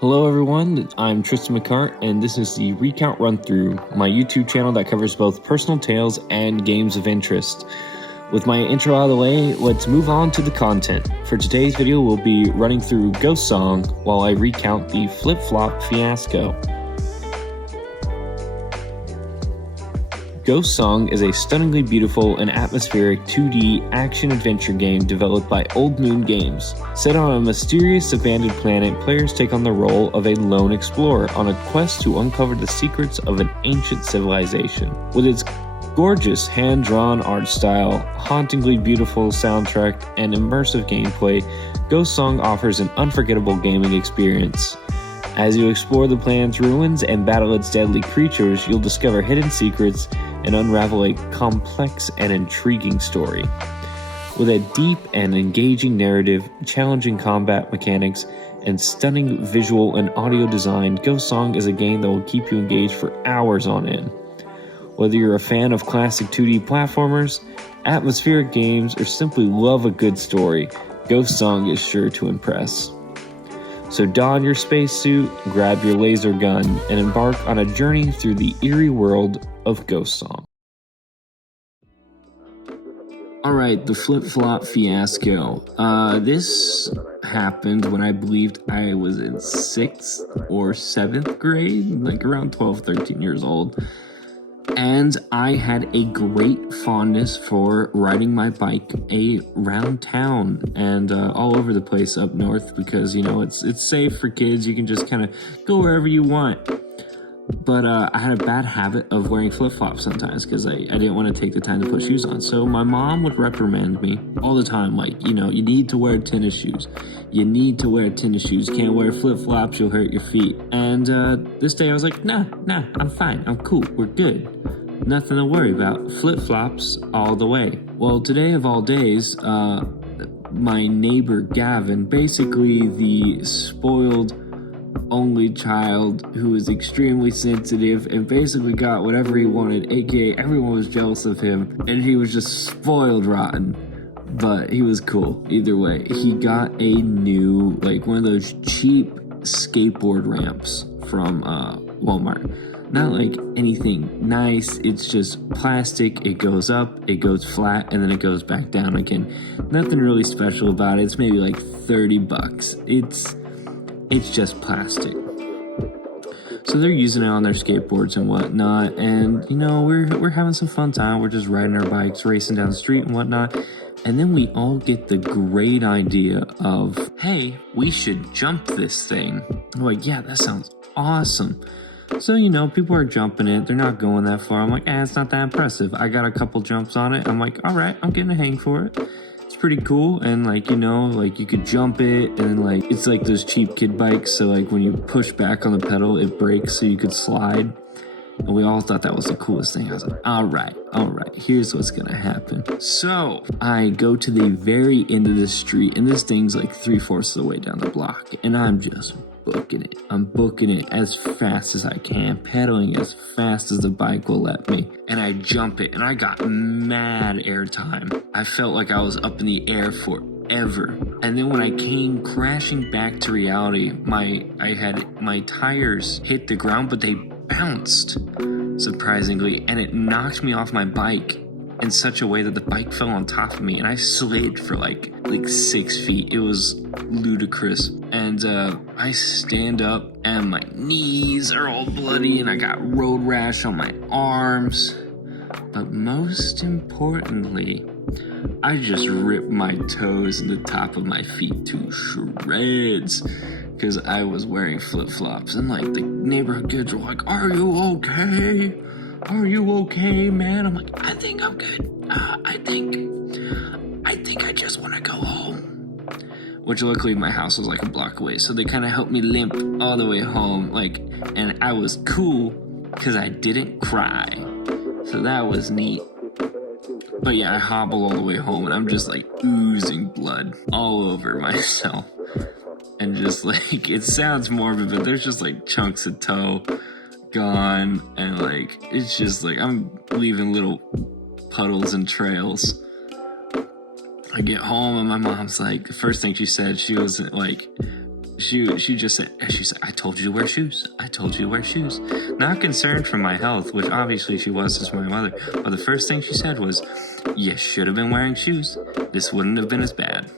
Hello everyone, I'm Tristan McCart, and this is the Recount Run-Through, my YouTube channel that covers both personal tales and games of interest. With my intro out of the way, let's move on to the content. For today's video, we'll be running through Ghost Song while I recount the Flip-Flop Fiasco. Ghost Song is a stunningly beautiful and atmospheric 2D action-adventure game developed by Old Moon Games. Set on a mysterious abandoned planet, players take on the role of a lone explorer on a quest to uncover the secrets of an ancient civilization. With its gorgeous hand-drawn art style, hauntingly beautiful soundtrack, and immersive gameplay, Ghost Song offers an unforgettable gaming experience. As you explore the planet's ruins and battle its deadly creatures, you'll discover hidden secrets and unravel a complex and intriguing story. With a deep and engaging narrative, challenging combat mechanics, and stunning visual and audio design, Ghost Song is a game that will keep you engaged for hours on end. Whether you're a fan of classic 2D platformers, atmospheric games, or simply love a good story, Ghost Song is sure to impress. So don your spacesuit, grab your laser gun, and embark on a journey through the eerie world of Ghost Song. Alright, the Flip-Flop Fiasco. This happened when I believed I was in 6th or 7th grade, like around 12, 13 years old. And I had a great fondness for riding my bike around town and all over the place up north because, you know, it's safe for kids. You can just kind of go wherever you want. But I had a bad habit of wearing flip-flops sometimes because I didn't want to take the time to put shoes on. So my mom would reprimand me all the time, like, you know, you need to wear tennis shoes. You need to wear tennis shoes. Can't wear flip-flops, you'll hurt your feet. And this day I was like, nah, I'm fine. I'm cool. We're good. Nothing to worry about. Flip-flops all the way. Well, today of all days, my neighbor Gavin, basically the spoiled only child who was extremely sensitive and basically got whatever he wanted, aka everyone was jealous of him and he was just spoiled rotten, but he was cool either way. He got a new, like, one of those cheap skateboard ramps from Walmart. Not like anything nice, it's just plastic. It goes up, it goes flat, and then it goes back down again. Nothing really special about it. It's maybe like 30 bucks. It's just plastic. So they're using it on their skateboards and whatnot, and you know, we're having some fun time. We're just riding our bikes, racing down the street and whatnot, and then we all get the great idea of, hey, we should jump this thing. I'm like, yeah, that sounds awesome. So, you know, people are jumping it. They're not going that far. I'm like, it's not that impressive. I got a couple jumps on it. I'm like, all right, I'm getting a hang for it. It's pretty cool, and like, you know, like you could jump it, and like it's like those cheap kid bikes, so like when you push back on the pedal it breaks so you could slide, and we all thought that was the coolest thing. I was like, all right, here's what's gonna happen. So I go to the very end of the street, and this thing's like 3/4 of the way down the block, and I'm just booking it. I'm booking it as fast as I can, pedaling as fast as the bike will let me, and I jump it, and I got mad air time. I felt like I was up in the air forever. And then when I came crashing back to reality, my tires hit the ground, but they bounced, surprisingly, and it knocked me off my bike in such a way that the bike fell on top of me, and I slid for like 6 feet. It was ludicrous. And I stand up and my knees are all bloody and I got road rash on my arms. But most importantly, I just ripped my toes and the top of my feet to shreds because I was wearing flip-flops, and like the neighborhood kids were like, are you okay? Are you okay, man? I'm like, I think I'm good. I think I just want to go home. Which luckily my house was like a block away, so they kind of helped me limp all the way home, like, and I was cool because I didn't cry. So that was neat. But yeah, I hobble all the way home, and I'm just like oozing blood all over myself. And just like, it sounds morbid, but there's just like chunks of toe gone, and like it's just like I'm leaving little puddles and trails. I get home and my mom's like, the first thing she said, she was like, she just said, I told you to wear shoes. I told you to wear shoes. Not concerned for my health, which obviously she was as my mother. But the first thing she said was, you should have been wearing shoes. This wouldn't have been as bad.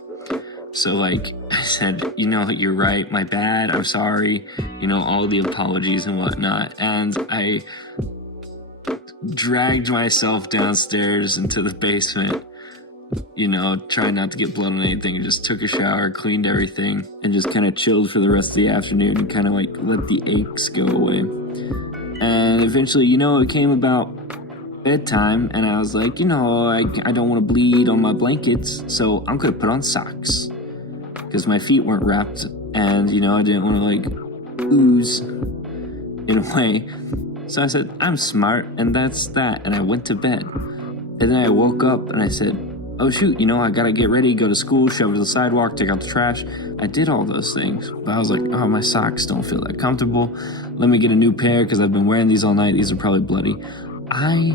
So, like, I said, you're right. My bad. I'm sorry. All the apologies and whatnot. And I dragged myself downstairs into the basement, tried not to get blood on anything, and just took a shower, cleaned everything, and just kind of chilled for the rest of the afternoon and kind of like let the aches go away. And eventually, it came about bedtime, and I was like, I don't want to bleed on my blankets, so I'm going to put on socks. Because my feet weren't wrapped, and, I didn't want to, like, ooze in a way. So I said, I'm smart, and that's that, and I went to bed. And then I woke up, and I said, oh shoot, I gotta get ready, go to school, shove to the sidewalk, take out the trash. I did all those things, but I was like, oh, my socks don't feel that comfortable. Let me get a new pair, because I've been wearing these all night. These are probably bloody. I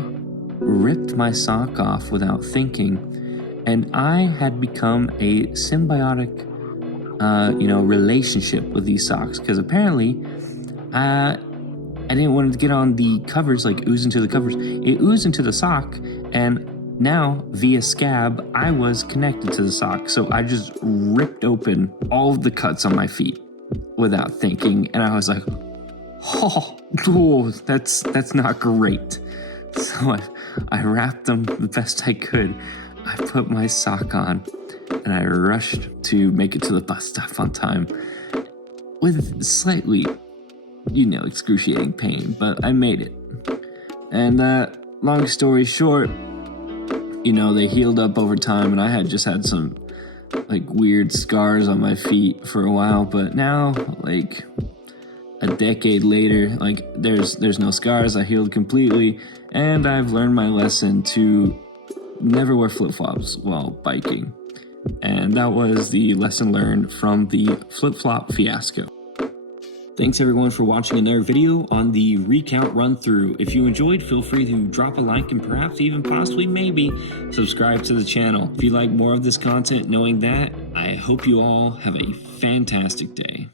ripped my sock off without thinking, and I had become a symbiotic relationship with these socks, because apparently I didn't want it to get on the covers, like ooze into the covers. It oozed into the sock, and now via scab I was connected to the sock. So I just ripped open all of the cuts on my feet without thinking, and I was like, oh, that's not great. So I wrapped them the best I could. I put my sock on, and I rushed to make it to the bus stop on time with slightly, excruciating pain, but I made it. And long story short, they healed up over time, and I had just had some, like, weird scars on my feet for a while, but now, like, a decade later, like, there's no scars. I healed completely, and I've learned my lesson to never wear flip-flops while biking. And that was the lesson learned from the Flip-Flop Fiasco. Thanks everyone for watching another video on the recount run through. If you enjoyed, feel free to drop a like and perhaps even possibly maybe subscribe to the channel. If you like more of this content, knowing that, I hope you all have a fantastic day.